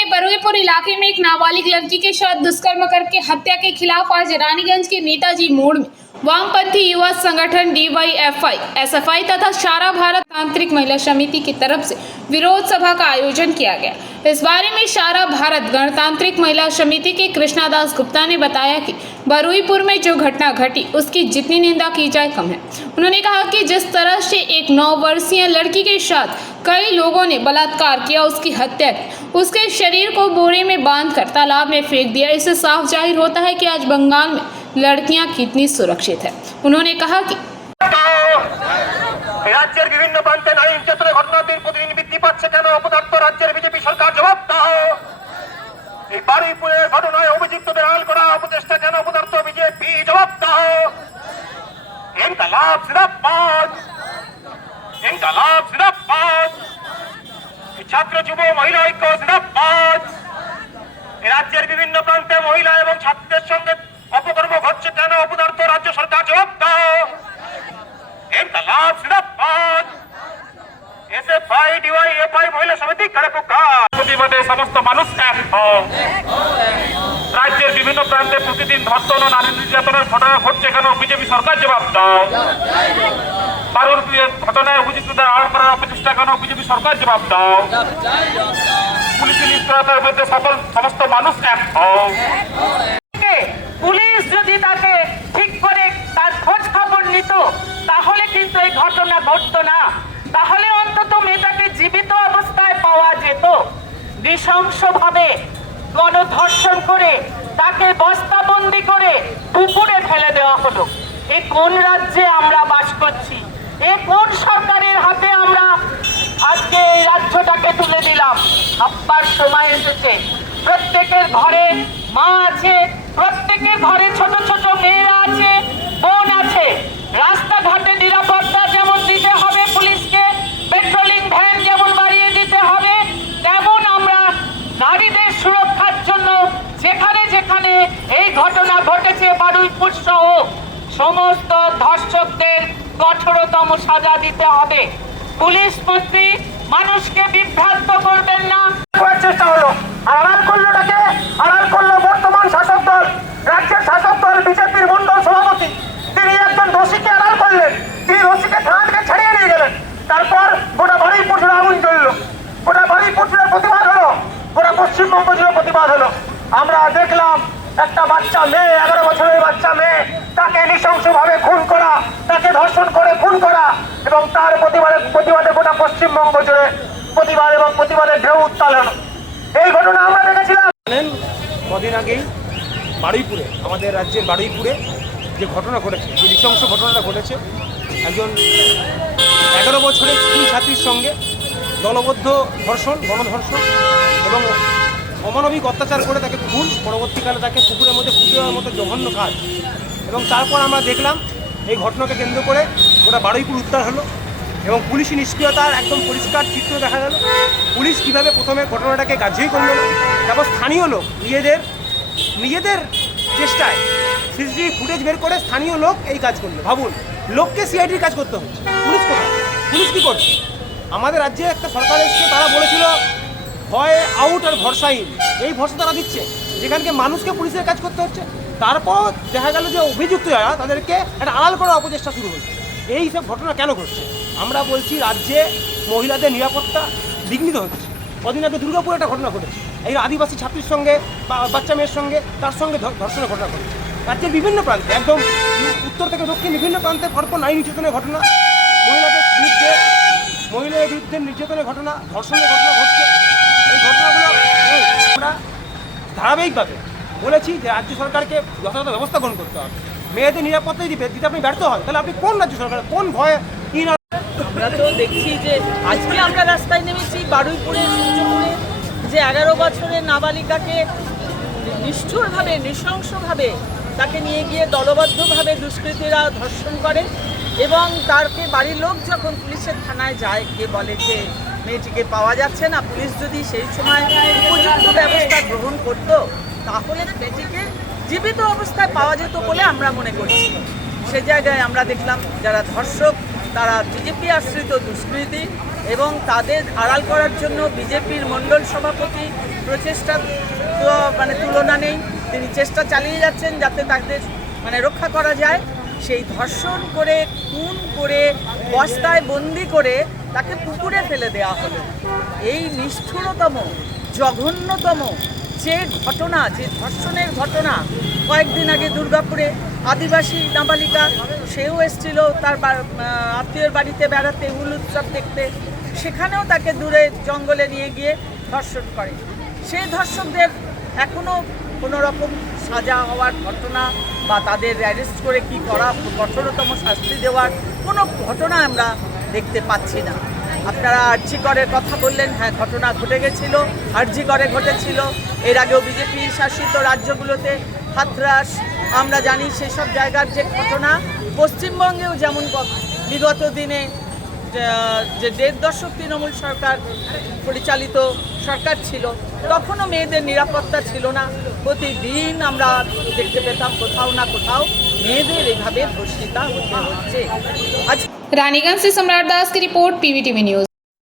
के बरुईपुर इलाके में एक नाबालिग लड़की के साथ दुष्कर्म करके हत्या के खिलाफ आज रानीगंज के नेताजी मोड़ में वामपंथी युवा संगठन DYFI, SFI तथा सारा भारत तांत्रिक महिला समिति की तरफ से विरोध सभा का आयोजन किया गया। इस बारे में सारा भारत गणतांत्रिक महिला समिति के कृष्णादास गुप्ता ने बताया कि बरुईपुर में जो घटना घटी उसकी जितनी निंदा की जाए कम है। उन्होंने कहा कि जिस तरह से एक 9 वर्षीय लड़की के साथ कई लोगों ने बलात्कार किया, उसकी हत्या की, उसके शरीर को बोरे में बांधकर तालाब में फेंक दिया, इससे साफ जाहिर होता है कि आज बंगाल में लड़कियां कितनी सुरक्षित है। उन्होंने कहा कि राज्य विभिन्न प्रांते नारी निर्যাতনের ঘটনাটির প্রতিদিন বৃদ্ধি পাচ্ছে কেন? অপদার্থ রাজ্যের বিজেপি সরকার জবাব দাও। এই বারুইপুরের ঘটনায় অভিযুক্তদের আড়াল করা অপচেষ্টা কেন? অপদার্থ বিজেপি জবাব দাও। ইনকালাব জিন্দাবাদ, ইনকালাব জিন্দাবাদ। ছাত্র যুব মহিলা ঐক্য জিন্দাবাদ। রাজ্যের বিভিন্ন প্রান্তে মহিলা এবং ছাত্রদের সঙ্গে অপকর্ম ঘটছে কেন? অপদার্থ রাজ্য সরকার জবাব দাও। ইনকালাব জিন্দাবাদ। SFI DYFI মহিলা সমিতি কারাপুকার প্রতিবাদে সমস্ত মানুষ এক হও। রাজ্যের বিভিন্ন প্রান্তে প্রতিদিন ধর্ষণ ও নারী নির্যাতনের ঘটনা ঘটছে কেন? বিজেপি সরকার জবাব দাও। বারুইপুরের ঘটনায় অভিযুক্তদের আড়াল করার অপচেষ্টা কেন? বিজেপি সরকার জবাব দাও। পুলিশি নিষ্ক্রিয়তার বিরুদ্ধে সমস্ত মানুষ এক হও। পুলিশ যদি তাকে ঠিক করে তার খোঁজ খবর নিত তাহলে কিন্তু এই ঘটনা ঘটতো না। তাহলে অন্তত মেয়েটাকে জীবিত অবস্থায় পাওয়া যেত। নৃশংসভাবে গণধর্ষণ করে তাকে বস্তাবন্দি করে পুকুরে ফেলে দেওয়া হলো। এ কোন রাজ্যে আমরা বাস করছি? এ কোন সরকারের হাতে আমরা আজকে এই রাজ্যটাকে তুলে দিলাম? ভাববার সময় এসেছে। প্রত্যেকের ঘরে মা আছে, প্রত্যেকের ঘরে ছোট ছোট মেয়েরা আছে, বোন আছে। রাস্তাঘাটে নিরাপত্তা যেমন দিতে হবে, পুলিশকে পেট্রোলিং ভ্যান যেমন বাড়িয়ে দিতে হবে, তেমন আমরা নারীদের সুরক্ষার জন্য যেখানে যেখানে এই ঘটনা ঘটেছে বারুইপুর সহ সমস্ত ধর্ষকদের কঠোরতম সাজা দিতে হবে। পুলিশ মন্ত্রী মানুষকে বিভ্রান্ত করবেন না। চেষ্টা হলো আড়াল করলোটাকে আড়াল করলো বর্তমান শাসক দল, রাজ্যের শাসক দল বিজেপির মন্ডল সভাপতি। তিনি একজন দোষীকে আড়াল করলেন, তিনি দোষীকে থানা থেকে ছাড়িয়ে নিয়ে গেলেন। তারপর গোটা বারুইপুর জুড়ে আগুন জ্বললো, গোটা বারুইপুর জুড়ে প্রতিবাদ হলো, গোটা পশ্চিমবঙ্গ জুড়ে প্রতিবাদ হলো। আমরা দেখলাম একটা বাচ্চা মেয়ে, 11 বছরের বাচ্চা মেয়ে, তাকে নৃশংসভাবে খুন করা, তাকে ধর্ষণ করে খুন করা, এবং তার প্রতিবাদে গোটা পশ্চিমবঙ্গ জুড়ে প্রতিবাদ এবং প্রতিবাদের ঢেউ উত্তাল হলো। এই ঘটনা আমরা দেখেছিলাম কদিন আগেই বারুইপুরে, আমাদের রাজ্যের বারুইপুরে যে ঘটনা ঘটেছে, যে নৃশংস ঘটনাটা ঘটেছে, একজন 11 বছরের স্কুল ছাত্রীর সঙ্গে দলবদ্ধ ধর্ষণ, গণধর্ষণ এবং অমানবিক অত্যাচার করে তাকে খুন, পরবর্তীকালে তাকে পুকুরের মধ্যে পুঁতে দেওয়ার মতো জঘন্য কাজ। এবং তারপর আমরা দেখলাম এই ঘটনাকে কেন্দ্র করে গোটা বারুইপুর উদ্ধার হলো এবং পুলিশি নিষ্ক্রিয়তার একদম পরিষ্কার চিত্র দেখা গেল। পুলিশ কীভাবে প্রথমে ঘটনাটাকে গ্রাহ্যই করল না, তারপর স্থানীয় লোক নিজেদের চেষ্টায় সিসিটিভি ফুটেজ বের করে স্থানীয় লোক এই কাজ করলো। ভাবুন, লোককে সিআইডির কাজ করতে হচ্ছে, পুলিশ কোথায়? পুলিশ কী করছে? আমাদের রাজ্যে একটা সরকার এসছে, তারা বলেছিল ভয় আউট আর ভরসাহীন, এই ভরসা তারা দিচ্ছে, যেখানকে মানুষকে পুলিশের কাজ করতে হচ্ছে। তারপর দেখা গেল যে অভিযুক্ত যারা, তাদেরকে একটা আড়াল করার অপচেষ্টা শুরু হয়েছে। এই সব ঘটনা কেন ঘটছে? আমরা বলছি রাজ্যে মহিলাদের নিরাপত্তা বিঘ্নিত হচ্ছে। কদিন আগে দুর্গাপুরে একটা ঘটনা ঘটেছে, এই আদিবাসী ছাত্রীর সঙ্গে বা বাচ্চা মেয়ের সঙ্গে, তার সঙ্গে ধর্ষণের ঘটনা ঘটেছে। রাজ্যের বিভিন্ন প্রান্তে, একদম উত্তর থেকে দক্ষিণ বিভিন্ন প্রান্তে পরপর নারী নির্যাতনের ঘটনা, মহিলাদের বিরুদ্ধে নির্যাতনের ঘটনা, ধর্ষণের ঘটনা ঘটছে। এই ঘটনাগুলো আমরা ধারাবাহিকভাবে বলেছি যে রাজ্য সরকারকে যথাযথ ব্যবস্থা গ্রহণ করতে হবে। মেয়েদের নিরাপত্তা দিতে আপনি ব্যর্থ হন, তাহলে আপনি কোন রাজ্য সরকার, কোন ভয়ে কি? আমরা তো দেখছি যে আজকে আমরা রাস্তায় নেমেছি বারুইপুরে, সূর্যপুরে, যে 11 বছরের নাবালিকাকে নিষ্ঠুরভাবে, নৃশংসভাবে তাকে নিয়ে গিয়ে দলবদ্ধভাবে দুষ্কৃতীরা ধর্ষণ করে এবং তারকে বাড়ির লোক যখন পুলিশের থানায় যায়, গিয়ে বলে যে মেয়েটিকে পাওয়া যাচ্ছে না। পুলিশ যদি সেই সময় উপযুক্ত ব্যবস্থা গ্রহণ করত তাহলে মেয়েটিকে জীবিত অবস্থায় পাওয়া যেত বলে আমরা মনে করছি। সে জায়গায় আমরা দেখলাম যারা ধর্ষক তারা বিজেপি আশ্রিত দুষ্কৃতী, এবং তাদের আড়াল করার জন্য বিজেপির মণ্ডল সভাপতি প্রচেষ্টা তো তুলনা নেই। তিনি চেষ্টা চালিয়ে যাচ্ছেন যাতে তাদের রক্ষা করা যায়। সেই ধর্ষণ করে, খুন করে, বস্তায় বন্দি করে তাকে পুকুরে ফেলে দেওয়া হলো। এই নিষ্ঠুরতম, জঘন্যতম যে ঘটনা, যে ধর্ষণের ঘটনা, কয়েকদিন আগে দুর্গাপুরে আদিবাসী নাবালিকা, সেও এসেছিল তার আত্মীয়ের বাড়িতে বেড়াতে, হুল উৎসব দেখতে, সেখানেও তাকে দূরে জঙ্গলে নিয়ে গিয়ে ধর্ষণ করে। সেই ধর্ষকদের এখনও কোনো রকম সাজা হওয়ার ঘটনা বা তাদের অ্যারেস্ট করে কি করা, কঠোরতম শাস্তি দেওয়ার কোনো ঘটনা আমরা দেখতে পাচ্ছি না। আপনারা আরজি করের কথা বললেন, হ্যাঁ ঘটনা ঘটে গেছিল, আরজি করে ঘটেছিল। এর আগেও বিজেপি শাসিত রাজ্যগুলোতে হাতরাস আমরা জানি, সেসব জায়গার যে ঘটনা পশ্চিমবঙ্গেও যেমন বিগত দিনে যে 1.5 দশক তৃণমূল সরকার পরিচালিত সরকার ছিল, তখনও মেয়েদের নিরাপত্তা ছিল না। প্রতিদিন আমরা দেখতে পেতাম কোথাও না কোথাও মেয়েদের এভাবে ধর্ষিতা হতে হচ্ছে। रानीगंज से सम्राट दास की रिपोर्ट, पीवीटीवी न्यूज।